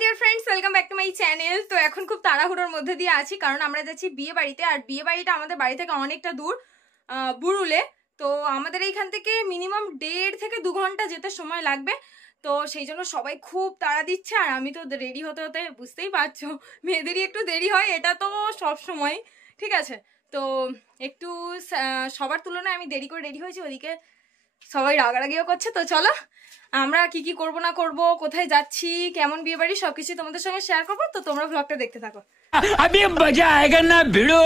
Dear friends, welcome back to my channel. তো এখন খুব তাড়াহুড়োর মধ্যে দিয়ে আছি, কারণ আমরা যাচ্ছি বিয়ে বাড়িতে। আর বিয়ে বাড়িটা আমাদের বাড়ি থেকে অনেকটা দূর, বুড়ুলে। তো আমাদের এইখান থেকে মিনিমাম 1.5 থেকে 2 ঘন্টা যেতে সময় লাগবে। তো সেই জন্য সবাই খুব তাড়া দিচ্ছে, আর আমি তো রেডি হতে হতে বুঝতেই পারছো মেয়েদেরই একটু দেরি হয়, এটা তো সব সময়, ঠিক আছে। তো একটু সবার তুলনায় আমি দেরি করে রেডি হয়েছি, ওদিকে সবাই রাগারাগিও করছে। তো চলো আমরা কি কি করব না করব, কোথায় যাচ্ছি, কেমন বিয়ে বাড়ি, সবকিছু তোমাদের সঙ্গে শেয়ার করবো। তো তোমরা ব্লগটা দেখতে থাকো। अभी मजा आएगा ना भिड़ो।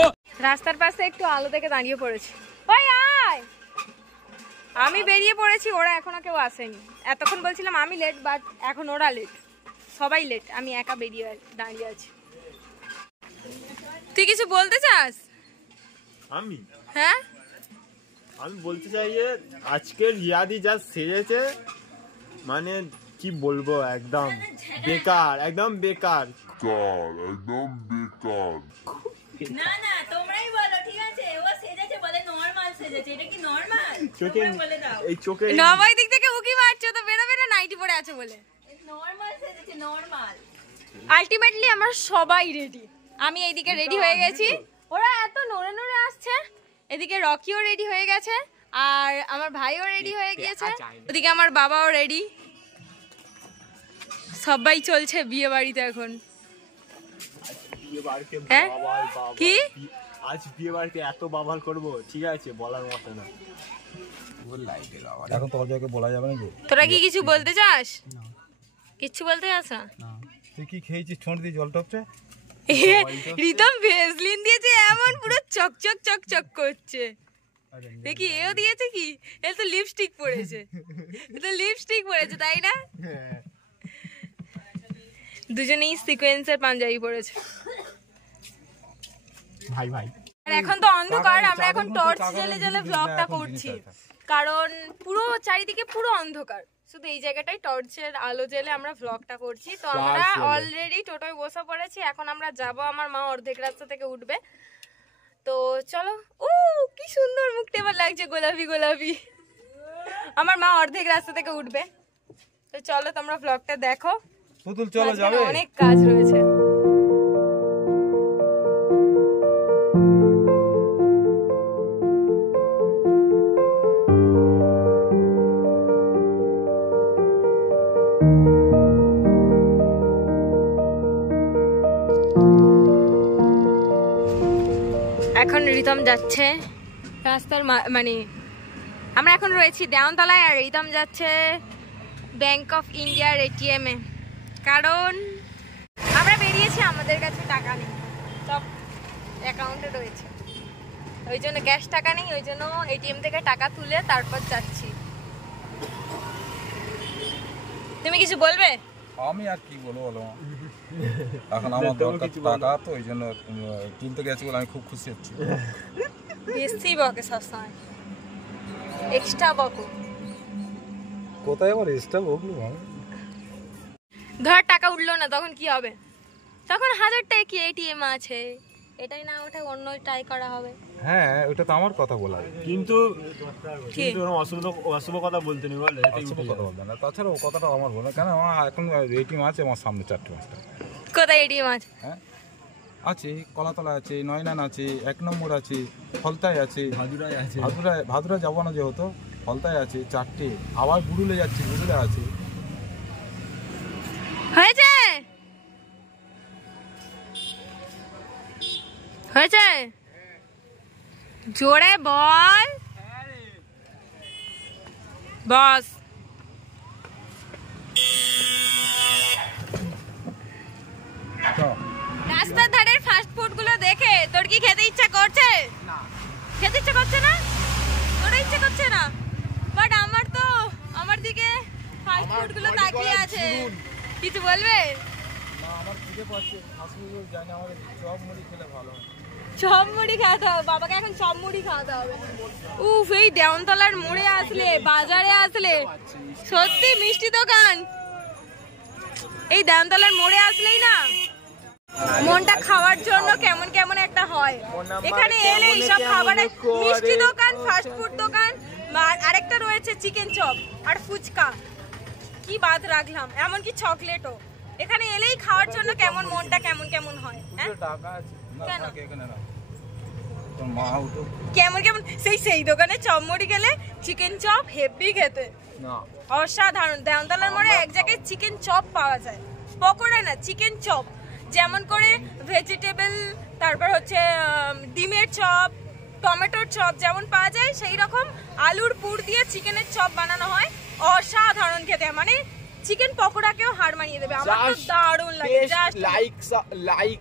রাস্তার পাশে একটু আলো থেকে দাঁড়িয়ে পড়েছি। ওই আয়, আমি বেরিয়ে পড়েছি, ওরা এখনো কেউ আসেনি। এতক্ষণ বলছিলাম আমি লেট, বাট এখন ওরা লেট, সবাই লেট, আমি একা বেরিয়ে দাঁড়িয়ে আছি। তুই কিছু বলতে চাস? আমি হ্যাঁ, আমি বলতে চাই যে আজকের রিয়াদি যা সেজেছে, মানে কি বলবো, একদম বেকার, একদম বেকার। একদম বেকার। না না তোমরাই বলো, ঠিক আছে? ও সেজেছে বলে নরমাল সেজেছে, এটা কি নরমাল? চোখে তোমরা বলে দাও। এই চোখে নবাই দিক থেকে উকি মারছো তো, বেরো বেরো, নাইটি পরে আছে বলে। নরমাল সেজেছে, নরমাল। আলটিমেটলি আমরা সবাই রেডি। আমি এইদিকে রেডি হয়ে গেছি, ওরা এত নড়ে নড়ে আসছে। এদিকে রকিও রেডি হয়ে গেছে, আর আমার ভাইও রেডি হয়ে গিয়েছে, ওদিকে আমার বাবাও রেডি। সবাই চলছে বিয়ে বাড়িতে এখন। হ্যাঁ কি আজ বিয়ে বাড়িতে এত বাবাল করবো, ঠিক আছে, বলার মতো না। এখন তো অজয়কে বলা যাবে না। তোরা কি কিছু বলতে চাস? কিচ্ছু বলতে চাস না? তুই কি খেয়েছিস? ঠোঁট দিয়ে জল টপছে। রিতম ভেসলিন দিয়েছে, এমন পুরো চকচক চকচক করছে। দেখি এও দিয়েছে কি, এ তো লিপস্টিক পরেছে, লিপস্টিক পরেছে, তাই না? দুজনেই সিকোয়েন্সের পাঞ্জাবি পরেছে। ভাই ভাই আর এখন তো অন্ধকার, আমরা এখন টর্চ জ্বেলে জ্বেলে ব্লগটা করছি, কারণ পুরো চারিদিকে পুরো অন্ধকার, শুধু এই জায়গাটায় টর্চের আলো জ্বেলে আমরা ব্লগটা করছি। তো আমরা অলরেডি টোটোয় বসে পড়েছি, এখন আমরা যাব। আমার মা অর্ধেক রাস্তা থেকে উঠবে। তো চলো। ও কি সুন্দর মুখটা এবার লাগছে, গোলাপি গোলাপি। আমার মা অর্ধেক রাস্তা থেকে উঠবে। তো চলো তোমরা ব্লগটা দেখো, পুতুল চলো যাবে। অনেক কাজ রয়েছে। এখন রিতম যাচ্ছে রাস্তার মানে আমরা এখন রয়েছি দেওয়ানতলায়, আর রিতম যাচ্ছে ব্যাংক অফ ইন্ডিয়ার এটিএম এ, কারণ আমরা বেরিয়েছি, আমাদের কাছে টাকা নেই, সব অ্যাকাউন্টে রয়েছে, ওই জন্য ক্যাশ টাকা নেই, ওই জন্য এটিএম থেকে টাকা তুলে তারপর যাচ্ছি। তুমি কিছু বলবে? আমি আর কি বলবো বলো, এখন আমার দরকার টাকা, তো ওই জন্য তুলতে গেছি বলে আমি খুব খুশি হচ্ছি। বেশি বকে সবসময়, এক্সট্রা বকো। কোথায় আবার এক্সট্রা বকলো? ধর টাকা উঠলো না, তখন কি হবে? তখন 1000 টাকা কি এটিএম আছে, এটাই না ওঠে, অন্য ট্রাই করা হবে। হ্যাঁ ওটা তো আমার কথা বলা, কিন্তু অশুভ কথা বলতে নেই, বলে কথা বলবে না। তাছাড়া ও কথাটা আমার বলে কেন, আমার এখন এটিএম আছে আমার সামনে 4-5টা। কোথায় এটিএম আছে? হ্যাঁ আছে, কলাতলা আছে, নয়নান আছে, 1 নম্বর আছে, ফলতায় আছে, ভাদুরায় আছে, ভাদুরা যাবো না যেহেতু, ফলতায় আছে 4টে, আবার বুড়ুলে যাচ্ছি, বুড়ুলে আছে। হয়েছে হয়েছে, জোরে বল। বস রাস্তার ধারের ফাস্ট ফুড গুলো দেখে তোর কি খেতে ইচ্ছা করছে? না, খেতে ইচ্ছা করছে না, তোর ইচ্ছা করছে না, বাট আমার তো, আমার দিকে ফাস্ট ফুড গুলো তাকিয়ে আছে। কিছু বলবে? না আমার খিদে পাচ্ছে, হাসপাতালে যাই না, আমাদের চপ মুড়ি খেলে ভালো। সব মুড়ি খাওয়াতে হবে বাবাকে, এখন সব মুড়ি খাওয়াতে হবে। উফ, এই দেওয়ানতলার মোড়ে আসলে, বাজারে আসলে, সত্যি মিষ্টি দোকান, এই দেওয়ানতলার মোড়ে আসলেই না মনটা খাওয়ার জন্য কেমন কেমন একটা হয়। এখানে এলে সব খাবার, মিষ্টি দোকান, ফাস্ট ফুড দোকান, আরেকটা রয়েছে চিকেন চপ আর ফুচকা, কি বাদ রাখলাম, এমনকি চকলেটও। এখানে এলেই খাওয়ার জন্য কেমন মনটা কেমন কেমন হয়, হ্যাঁ? টাকা আছে না কেন? থাকে এখানে না তোর মা উঠো কেমন কেমন সেই দোকানে চপমুড়ি গেলে চিকেন চপ হেভি খেতে, না অসাধারণ। দেওয়ানতলার মোড়ে এক জায়গায় চিকেন চপ পাওয়া যায়, পকোড়া না, চিকেন চপ। যেমন করে ভেজিটেবল, তারপর হচ্ছে ডিমের চপ, টমেটোর চপ যেমন পাওয়া যায়, সেই রকম আলুর পুর দিয়ে চিকেনের চপ বানানো হয়, অসাধারণ খেতে। মানে চিকেন পকোড়াকেও হার মানিয়ে দেবে। আমার তো দারুণ লাগে, just like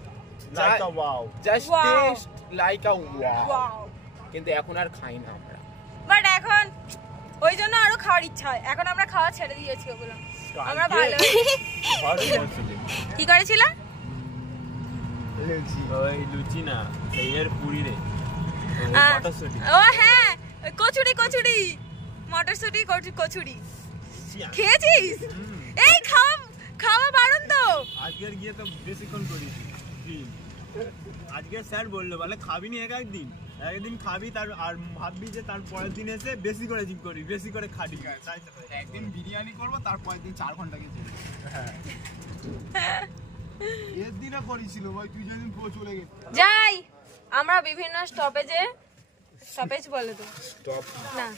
wow. Just Wow. Test like আ ওয়াও। ওয়াও। কিন্তু এখন আর খাই না আমরা। বাট এখন ওই জন্য আরো খাওয়ার ইচ্ছা হয়। এখন আমরা খাওয়া ছেড়ে দিয়েছি ওগুলো, আমরা ভালো। কি করেছিল? ওই লুচি না, সেই এর পুরি রে, মটরশুঁটি। ও হ্যাঁ, কচুরি কচুরি, মটরশুঁটি কচুরি খেয়েছিস? এই খাওয়া বারণ তো। আজকের গিয়ে তো বেশিক্ষণ করিস। আজকে স্যার বললো বলে খাবি নি একদিন খাবি, তার আর ভাববি যে তার পরের দিন এসে বেশি করে জিম করবি, বেশি করে খাবি। একদিন বিরিয়ানি করবো, তারপরের দিন 4 ঘন্টা গেছে। এর দিনে করেছিল ভাই, তুই যেদিন চলে গেছিস। যাই আমরা বিভিন্ন স্টপেজ বলে তো না,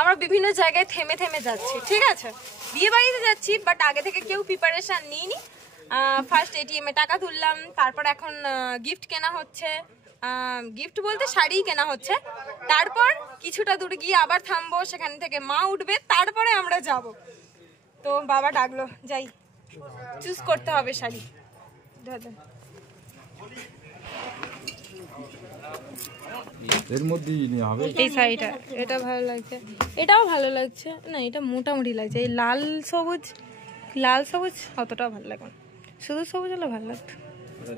আমরা বিভিন্ন জায়গায় থেমে থেমে যাচ্ছি, ঠিক আছে? বিয়ে বাড়িতে যাচ্ছি, বাট আগে থেকে কেউ প্রিপারেশন নিইনি। ফার্স্ট এটিএম এ টাকা তুললাম, তারপর এখন গিফট কেনা হচ্ছে, গিফট বলতে শাড়ি কেনা হচ্ছে। তারপর কিছুটা দূরে গিয়ে আবার থামবো, সেখান থেকে মা উঠবে, তারপরে আমরা যাব। তো বাবা ডাকলো, যাই, চুজ করতে হবে শাড়ি। এর মধ্যেই নিয়ে হবে। এই শাড়িটা, এটা ভালো লাগছে, এটাও ভালো লাগছে না, এটা মোটামুটি লাগছে। এই লাল সবুজ অতটাও ভালো লাগে না, শুধু সবুজ হলে ভালো লাগতো।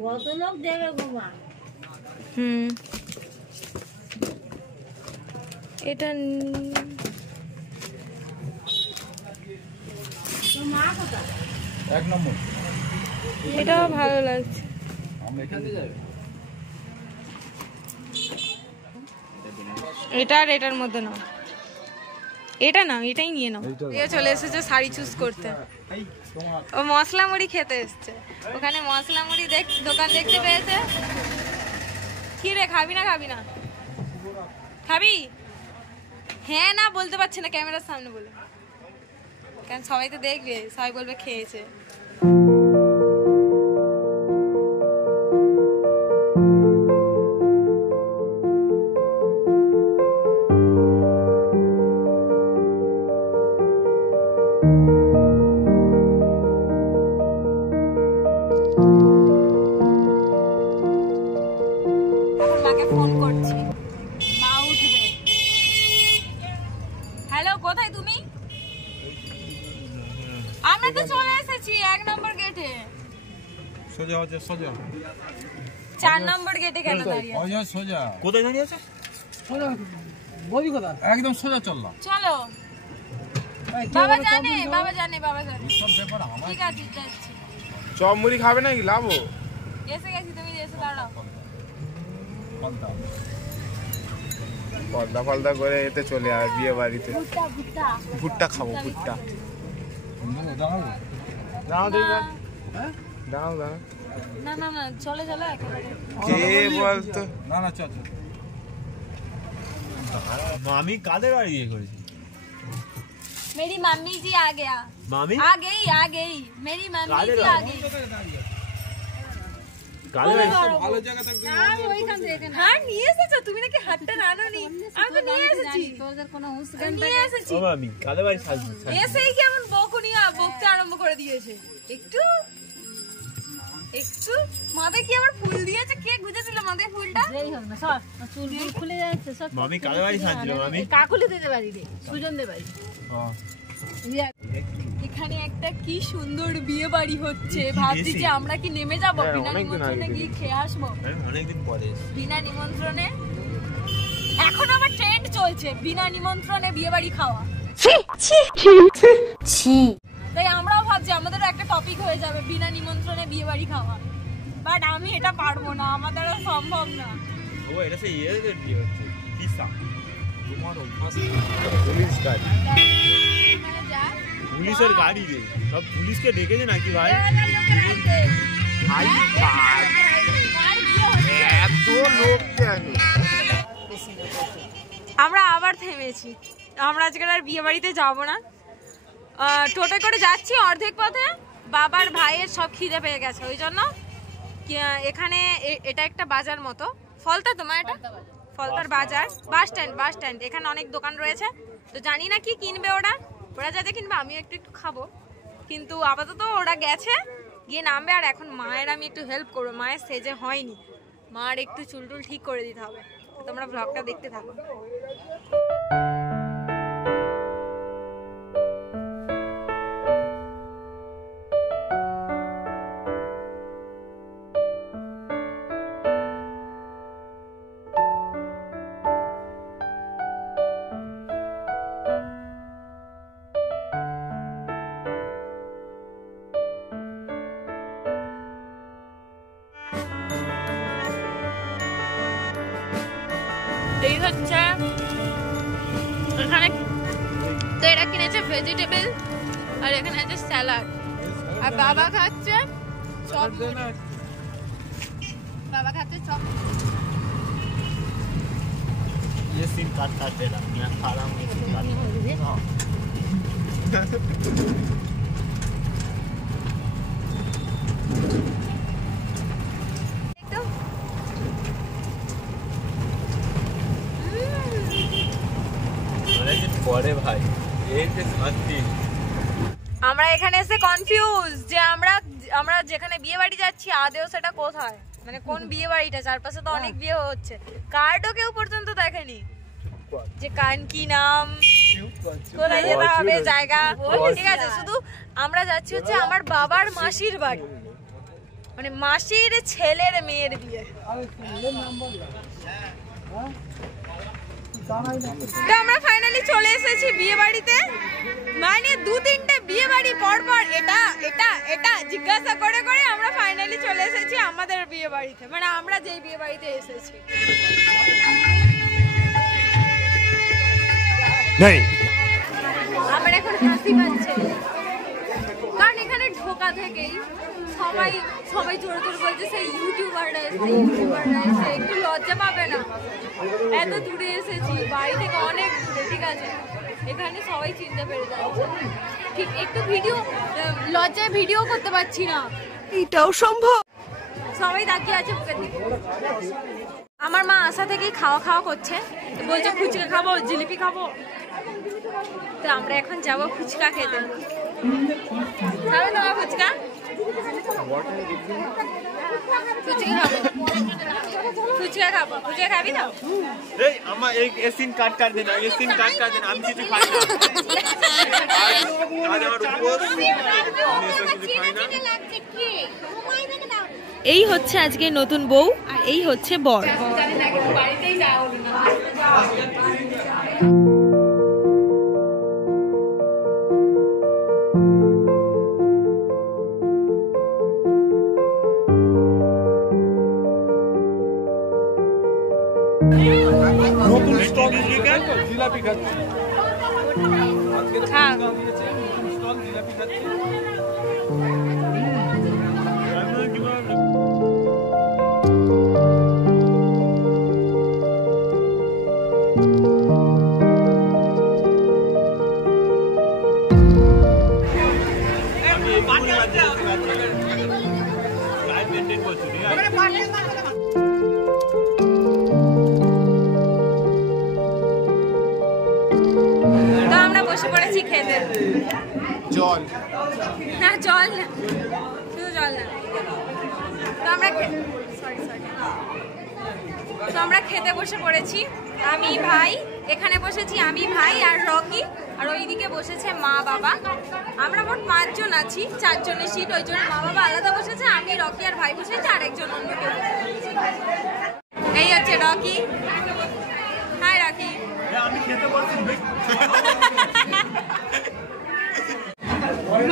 কত লোক দেবে বাবা? এটা এক নম্বর এটাও ভালো লাগছে। আমরা এখানে যাবে। এটা আর এটার মধ্যে নাও, এটা নাও, এটাই নিয়ে নাও। দিয়ে চলে এসেছে শাড়ি চুজ করতে। ও মশলা মুড়ি খেতে এসছে, ওখানে মশলা মুড়ি দোকান দেখতে পেয়েছে। কি রে, খাবি না খাবি? হ্যাঁ না বলতে পারছে না ক্যামেরার সামনে বলে, কারণ সবাই তো দেখবে, সবাই বলবে খেয়েছে। মাকে ফোন করছি, মা উঠবে। হ্যালো, কোথায় তুমি? আমরা তো চলে এসেছি 1 নম্বর গেটে। সোজা হচ্ছে, সোজা 4 নম্বর গেটে কেন দাঁড়িয়ে আছো? সোজা কোথায় দাঁড়িয়ে আছে? একদম সোজা চললাম। চলো, বাবা জানে। সব ব্যাপার আমার। ঠিক আছে, যাচ্ছি। চপ মুড়ি খাবে নাকি লাভো? এসে গেছি, তুমি এসে দাঁড়াও। পর্দা করে এতে চলে আর বিয়ে বাড়িতে ভুট্টা খাবো, ভুট্টা। দাঁড়াও না চলে একেবারে। কে বলতো? না চল। মামি কাদের বাড়ি ইয়ে করেছি? मेरी मम्मी जी आ गया। मामी आ गई मेरी मम्मी जी आ गई। ভালো জায়গা থাকতে হ্যাঁ নিয়ে এসেছো তুমি, নাকি হাতটা রানোনি? আমি তো নিয়ে এসেছি, তোদের কোনো হুঁশ জ্ঞান নিয়ে এসেছি। ও মামি কাদের বাড়ি সাজছে? এসেই কেমন বকতে আরম্ভ করে দিয়েছে। একটু মাথায় কি আবার ফুল দিয়েছে? কে গুজেছিল মাথায় ফুলটা? যেই হোক না, সব চুল খুলে যাচ্ছে সব। মামি কাদের বাড়ি সাজছিল? মামি কাকুলি দিতে পারি রে, সুজন দে বাড়ি। এখানে একটা কি সুন্দর বিয়ে বাড়ি হচ্ছে, ভাবছি যে আমরা কি নেমে যাবো, বিনা নিমন্ত্রণে গিয়ে খেয়ে আসবো। অনেকদিন পরে বিনা নিমন্ত্রণে, এখন আবার ট্রেন্ড চলছে বিনা নিমন্ত্রণে বিয়ে বাড়ি খাওয়া। তাই আমরাও ভাবছি আমাদেরও একটা টপিক হয়ে যাবে বিনা নিমন্ত্রণে বিয়ে বাড়ি খাওয়া, বাট আমি এটা পারবো না, আমাদেরও সম্ভব না। ও এটা সেই ইয়েদের বিয়ে হচ্ছে কি সা তোমার অভ্যাস পুলিশ গাড়ি। মানে যাক পুলিশের গাড়ি রে, সব পুলিশকে ডেকেছে নাকি ভাই? ভাই বাপ, এত লোক কেন? আমরা আবার থেমেছি। আমরা আজকে আর বিয়ে বাড়িতে যাবো না। টোটো করে যাচ্ছি, অর্ধেক পথে বাবার ভাইয়ের সব খিদে পেয়ে গেছে, ওই জন্য এখানে এটা একটা বাজার মতো, ফলতা তোমার এটা ফলতার বাজার, বাস স্ট্যান্ড এখানে অনেক দোকান রয়েছে। তো জানি না কি কিনবে ওরা যাতে কিনবে, আমিও একটু খাবো, কিন্তু আপাতত ওরা গেছে, গিয়ে নামবে। আর এখন মায়ের আমি একটু হেল্প করবো, মায়ের সেজে হয়নি, মার একটু চুলটুল ঠিক করে দিতে হবে। তোমরা ব্লগটা দেখতে থাকো। এই হচ্ছে এখানে, তো এরা কিনেছে ভেজিটেবল, আর এখানে আছে স্যালাড, আর বাবা খাচ্ছে চপ, ये सीन काटता तेरा, मैं खा रहा हूँ, ये सीन काटता। পরে ভাই এই যে শান্তি। আমরা এখানে এসে কনফিউজ যে আমরা যেখানে বিয়ে বাড়ি যাচ্ছি আদেও সেটা কোথায়, মানে কোন বিয়ে বাড়িটা? চারপাশে তো অনেক বিয়ে হচ্ছে, কার্ডও কেউ পর্যন্ত দেখেনি যে কান কি নাম, কোথায় যেতে হবে, জায়গা, ঠিক আছে। শুধু আমরা যাচ্ছি হচ্ছে আমার বাবার মাসির বাড়ি, মানে মাসির ছেলের মেয়ের বিয়ে। তো আমরা ফাইনালি চলে এসেছি বিয়ে বাড়িতে, মানে 2-3টে বিয়ে বাড়ি পর পর এটা জিজ্ঞাসা করে আমরা ফাইনালি চলে এসেছি আমাদের বিয়ে বাড়িতে, মানে আমরা যেই বিয়ে বাড়িতে এসেছি। আমার এখন হাসি পাচ্ছে, কারণ এখানে ঢোকা থেকেই সবাই জোরে জোরে বলছে সেই ইউটিউবাররা এসে, একটু লজ্জা পাবে না? এত দূরে এসেছি, বাড়ি থেকে অনেক দূরে, ঠিক আছে, এখানে সবাই চিনতে পেরে যাচ্ছে, ঠিক একটু লজ্জায় ভিডিও করতে পারছি না, এটাও সম্ভব। সবাই তাকিয়ে আছে বুকের দিকে। আমার মা আসা থেকেই খাওয়া করছে, বলছে ফুচকা খাবো, জিলিপি খাবো। তো আমরা এখন যাবো ফুচকা খেতে। খাবে তোমার ফুচকা? ফুচকা খাবো, ফুচকা খাবি তো? এই আমার এই সিন কাট দেনা, এই সিন কাট দেনা, আমি কিছু খাই না। আজ আমার উপর এই হচ্ছে আজকে নতুন বউ, আর এই হচ্ছে বর। নতুন স্টল জিলাপি খাচ্ছি। খা। স্টল জিলাপি খাচ্ছি। তো আমরা বসে পড়েছি খেতে। জল না, জল না, শুধু জল না। তো আমরা খেতে বসে পড়েছি, আমি ভাই, এখানে বসেছি আমি ভাই আর রকি, আর ওইদিকে বসেছে মা বাবা। আমরা মোট 5 জন আছি, 4 জনের সিট, ওই জন্য মা বাবা আলাদা বসেছে, আমি রকি আর ভাই বসেছি, আর একজন অন্য কেউ। এই হচ্ছে রকি। High Rocky. আমি খেতে বলছি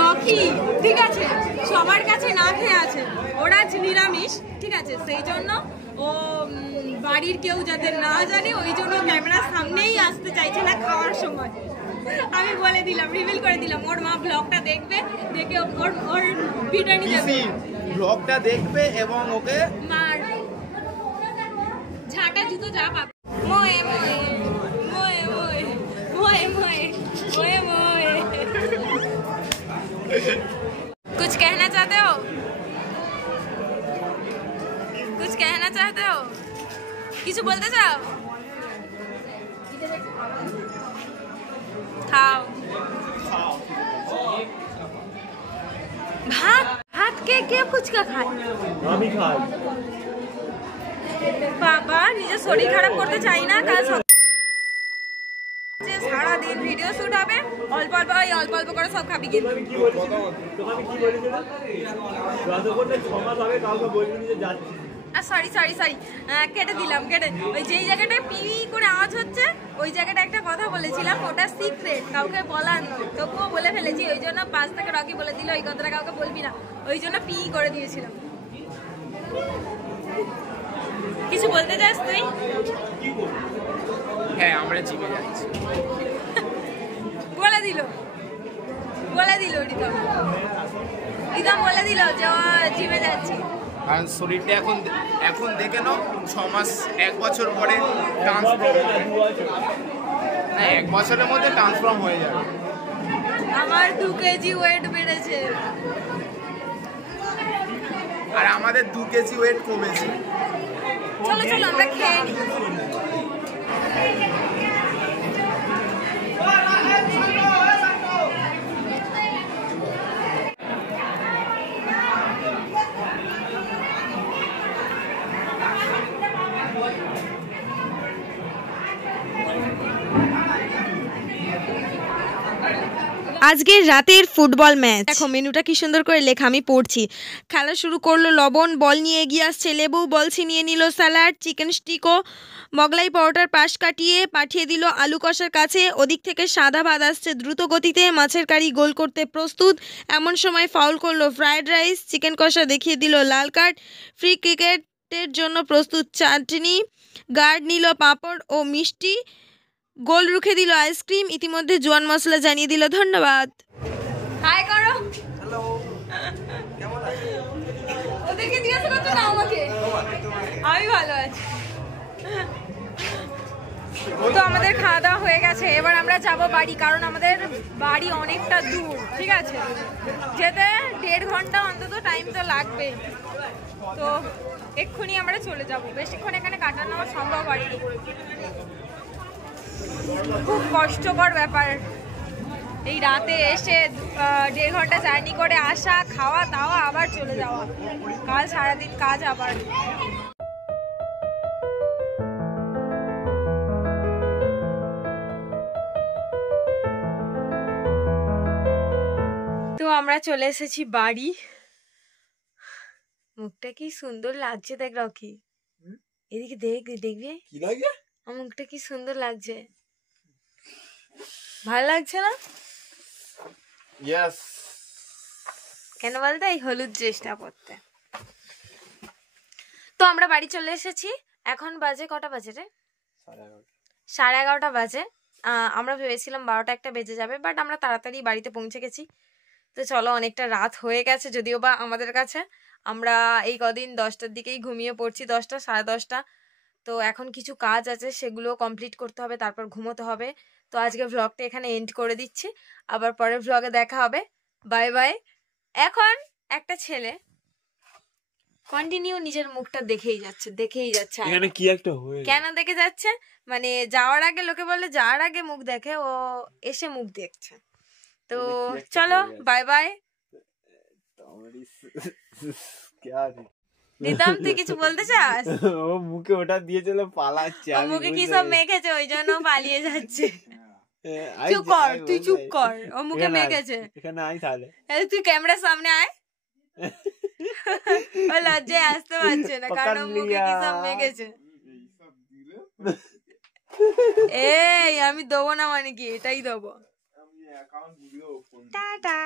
রকি, ঠিক আছে, সবার কাছে না খেয়ে আছে, ওরা নিরামিষ, ঠিক আছে, সেই জন্য ও বাড়ির কেউ যাতে না জানে ওই জন্য ক্যামেরার সামনেই আসতে চাইছে না খাওয়ার সময়। আমি বলে দিলাম, রিভিল করে দিলাম, ওর মা ব্লগটা দেখবে, দেখে ওর পিটানি যাবে, ব্লগটা দেখবে এবং ওকে মার ঝাঁটা জুতো যা পাবে। মোয়ে মোয়ে মোয়ে মোয়ে মোয়ে মোয়ে মোয়ে মোয়ে। कुछ कहना चाहते हो? कुछ कहना चाहते हो? কিছু বলতে চাও? খাও ভাত। ভাত কে ফুচকা খায়? আমি খাই। বাবা নিজের শরীর খারাপ করতে চাই না। কাল সারাদিন ভিডিও শুট হবে, অল্প অল্প করে সব খাবি কিন্তু। কি বলছিস? তোমাকে কি বলেছিল? যতক্ষণ 6 মাস আগে কাউকে বলিনি যে যাচ্ছি। সরি কেটে দিলাম, ওই যেই জায়গাটায় পি করে আওয়াজ হচ্ছে ওই জায়গাটা একটা কথা বলেছিলাম, ওটা সিক্রেট, কাউকে বলার নয়, তবুও বলে ফেলেছি। ওই জন্য 5 থেকে রকি বলে দিল এই কথাটা কাউকে বলবি না, ওই জন্য পি করে দিয়েছিলাম। কিছু বলতে চাস তুই? হ্যাঁ আমরা জিমে যাচ্ছি। বলে দিল রিতম বলে দিল যে জিমে যাচ্ছি। আর শরীরটা এখন দেখে নাও, 6 মাস 1 বছর পরে ট্রান্সফর্ম, 1 বছরের মধ্যে ট্রান্সফর্ম হয়ে যাবে। আমার 2 কেজি ওয়েট বেড়েছে আর আমাদের 2 কেজি ওয়েট কমেছে। চলো আমরা খেয়ে নিই। আজকের রাতের ফুটবল ম্যাচ দেখো, মেনুটা কি সুন্দর করে লেখা, আমি পড়ছি। খেলা শুরু করলো লবণ, বল নিয়ে এগিয়ে আসছে লেবু, বল ছিনিয়ে নিল স্যালাড, চিকেন স্টিকও মোগলাই পরোটার পাশ কাটিয়ে পাঠিয়ে দিল আলু কষার কাছে। ওদিক থেকে সাদা ভাত আসছে দ্রুত গতিতে, মাছের কারি গোল করতে প্রস্তুত। এমন সময় ফাউল করলো ফ্রাইড রাইস, চিকেন কষা দেখিয়ে দিল লাল কার্ড, ফ্রি ক্রিকেটের জন্য প্রস্তুত চাটনি, গার্ড নিল পাঁপড় ও মিষ্টি, গোল রুখে দিল আইসক্রিম। ইতিমধ্যে জোয়ান মশলা জানিয়ে দিল ধন্যবাদ। হাই করো। হ্যালো, কেমন আছো? ওদেরকে জিজ্ঞাসা করছো না আমাকে? আমি ভালো আছি। তো আমাদের খাওয়া দাওয়া হয়ে গেছে, এবার আমরা যাব বাড়ি, কারণ আমাদের বাড়ি অনেকটা দূর। ঠিক আছে, যেতে 1.5 ঘন্টা অন্তত টাইম তো লাগবে। তো এক্ষুনি আমরা চলে যাব, বেশিক্ষণ এখানে কাটানো সম্ভব হয়নি। খুব কষ্টকর ব্যাপার এই রাতে এসে 1.5 ঘন্টা জার্নি করে আসা, খাওয়া দাওয়া, আবার চলে যাওয়া, কাল সারাদিন কাজ আবার। তো আমরা চলে এসেছি বাড়ি। মুখটা কি সুন্দর লাগছে দেখ রকি, এদিকে দেখবি কি লাগে? আমার মুখটা কি সুন্দর লাগছে, ভালো লাগছে না? ইয়েস। কেন বলতো? এই হলুদ ড্রেসটা পরতে। তো আমরা বাড়ি চলে এসেছি, এখন বাজে কটা বাজে রে? 11:30 বাজে। আমরা ভেবেছিলাম 12টা-1টা বেজে যাবে, বাট আমরা তাড়াতাড়ি বাড়িতে পৌঁছে গেছি। তো চলো, অনেকটা রাত হয়ে গেছে যদিও বা আমাদের কাছে। আমরা এই কদিন 10টার দিকেই ঘুমিয়ে পড়ছি, 10টা 10:30। তো এখন কিছু কাজ আছে, সেগুলো কমপ্লিট করতে হবে, তারপর ঘুমোতে হবে। তো আজকে ভ্লগটা এখানে এন্ড করে দিচ্ছি, আবার পরের ভ্লগে দেখা হবে। Bye bye. এখন একটা ছেলে কন্টিনিউ নিজের মুখটা দেখেই যাচ্ছে। এখানে কি একটা হয়ে কেন দেখে যাচ্ছে? মানে যাওয়ার আগে লোকে বলে যাওয়ার আগে মুখ দেখে, ও এসে মুখ দেখছে। তো চলো বাই বাই। দিতাম, তুই কিছু বলতে চাস? ও মুখে ওটা দিয়েছিল, পালাচ্ছে। ও মুখে কি সব মেখেছে, ওই জন্য পালিয়ে যাচ্ছে। চুপ কর, তুই চুপ কর, ও মুখে মেখেছে। এখানে আই তাহলে, তুই ক্যামেরার সামনে আয়। ও লজ্জায় আসতে পারছে না, কারণ ও মুখে কি সব মেখেছে। এই আমি দেবো না মানে কি, এটাই দেবো। টাটা।